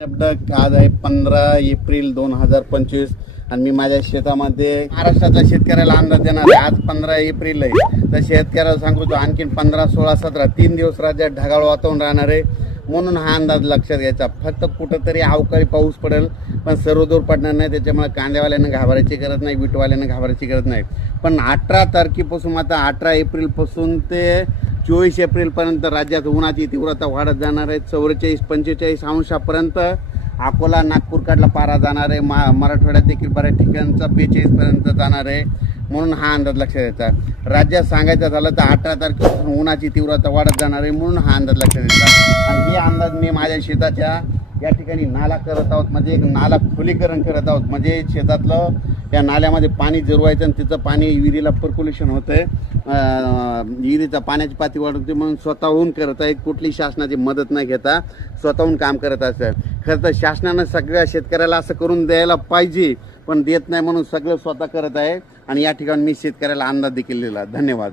आज आहे 15 एप्रिल 2025 आणि मी माझ्या शेतामध्ये महाराष्ट्रातल्या शेतकऱ्याला अंदाज देणार आहे। आज 15 एप्रिल आहे, तर शेतकऱ्याला सांगतो आणखीन 15, 16, 17 3 दिवस राज्यात ढगाळ वातावरण राहणार आहे, म्हणून हा अंदाज लक्षात घ्यायचा। फक्त कुठंतरी अवकाळी पाऊस पडेल, पण सर्वदूर पडणार नाही। त्याच्यामुळे कांद्यावाल्यांना घाबरायची गरज नाही, बीटवाल्यांना घाबरायची गरज नाही। पण 18 तारखेपासून आता 18 एप्रिलपासून ते 24 एप्रिलपर्यंत राज्यात उन्हाची तीव्रता वाढत जाणार आहे। 44-45 अंशापर्यंत अकोला नागपूरकडला पारा जाणार आहे। मराठवाड्यात देखील बऱ्याच ठिकाणचा 42 पर्यंत जाणार आहे, म्हणून हा अंदाज लक्षात घ्यायचा। राज्यात सांगायचं झालं तर 18 तारखेपासून उन्हाची तीव्रता वाढत जाणार आहे, म्हणून हा अंदाज लक्षात घ्यायचा। आणि हे अंदाज मी माझ्या शेताच्या या ठिकाणी नाला करत आहोत, म्हणजे एक नाला खोलीकरण करत आहोत। म्हणजे शेतातलं या नाल्यामध्ये पाणी जिरवायचं आणि तिचं पाणी विहिरीला पर्क्युलेशन होतंय, विहिरीचा पाण्याची पातळी वाढवते, म्हणून स्वतःहून करत आहे। कुठली शासनाची मदत न घेता स्वतःहून काम करत असतं। खरं तर शासनानं सगळ्या शेतकऱ्याला असं करून द्यायला पाहिजे, पण देत नाही, म्हणून सगळं स्वतः करत आहे। आणि या ठिकाणी मी शेतकऱ्याला अंदाज देखील दिला। धन्यवाद।